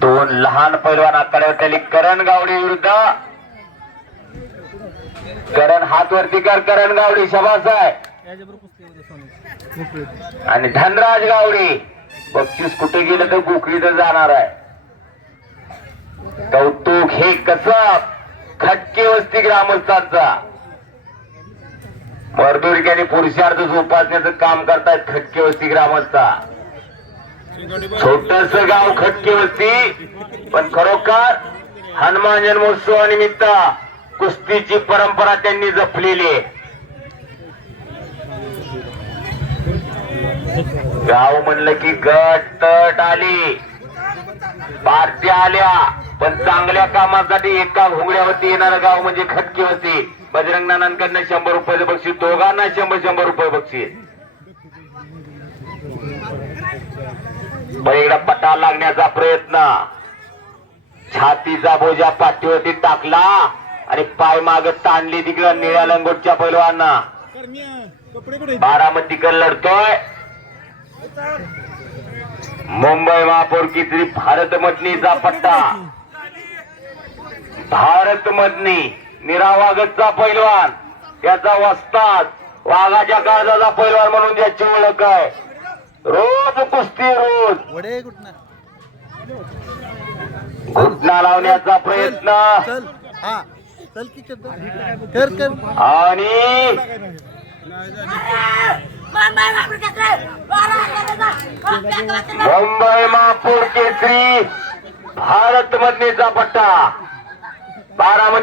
दोन लहान पैलवान आकड्यावर त्याली करण गावडे विरुद्ध. करण हात वरती कर करण गावडे शबास आहे. आणि धनराज गावडे बक्षीस कुठे गेलं तर गोखळीत जाणार आहे. कौतुक हे कसब खटके वस्ती ग्रामस्थांचा. मर्दोरिक पुरुषार्थ जोपासण्याचं काम करतायत खटके वस्ती ग्रामस्था. छोटस गाव खटके वस्ती पण खरोखर हनुमान जन्मोत्सवानिमित्त कुस्तीची परंपरा त्यांनी जपलेली आहे. गाव म्हणलं की गट तट आली. पार्ट्या आल्या पण चांगल्या कामासाठी एका घोंगड्यावरती येणारं गाव म्हणजे खटके होती बजरंग नानांकडनं शंभर रुपयाचं बक्षीस दोघांना शंभर शंभर रुपये बक्षीस. बैगडा पटा लागण्याचा प्रयत्न. छातीचा बोजा पाठीवरती टाकला आणि पाय माग ताणली तिकडं निळ्या लंगोटच्या पैलवांना. बारामतीकर लढतोय. मुंबई महापौर किती भारत मधनीचा पट्टा. भारत मधनी निरावागतचा पैलवान. त्याचा वस्ताद वाघाच्या काळजाचा पैलवान म्हणून त्याची ओळख आहे. रोज कुस्ती रोज. वडे घुटना लावण्याचा प्रयत्न. आणि मुंबई महापौर केसरी भारत मधनीचा पट्टा बारामती